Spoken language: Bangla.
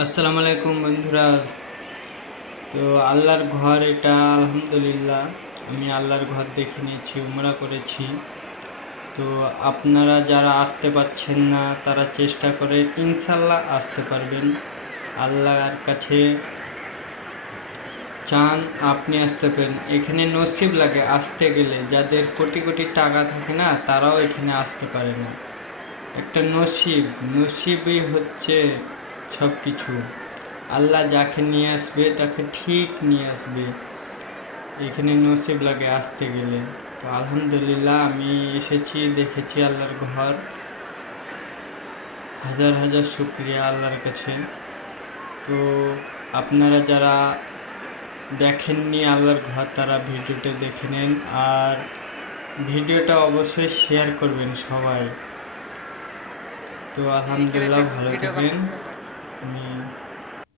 আসসালামু আলাইকুম বন্ধুরা। তো আল্লাহর ঘর এটা আলহামদুলিল্লাহ, আমি আল্লাহর ঘর দেখে নিয়েছি, উমরা করেছি। তো আপনারা যারা আসতে পারছেন না তারা চেষ্টা করে ইনশাল্লাহ আসতে পারবেন। আল্লাহর কাছে চান আপনি আসতে পারেন। এখানে নসিব লাগে আসতে গেলে, যাদের কোটি কোটি টাকা থাকে না তারাও এখানে আসতে পারে না। একটা নসিবই হচ্ছে সব কিছু। আল্লাহ যাকে নিয়ে আসবে তাকে ঠিক নিয়ে আসবে। এখানে নসিব লাগে আসতে গেলে। তো আলহামদুলিল্লাহ আমি এসেছি, দেখেছি আল্লাহর ঘর। হাজার হাজার শুকরিয়া আল্লাহর কাছে। তো আপনারা যারা দেখেননি আল্লাহর ঘর তারা ভিডিওটা দেখে নেন, আর ভিডিওটা অবশ্যই শেয়ার করবেন সবাই। তো এই আলহামদুলিল্লাহ, ক্যারেক্টার ভালো ভিডিও থাকেন। বানাতে আমি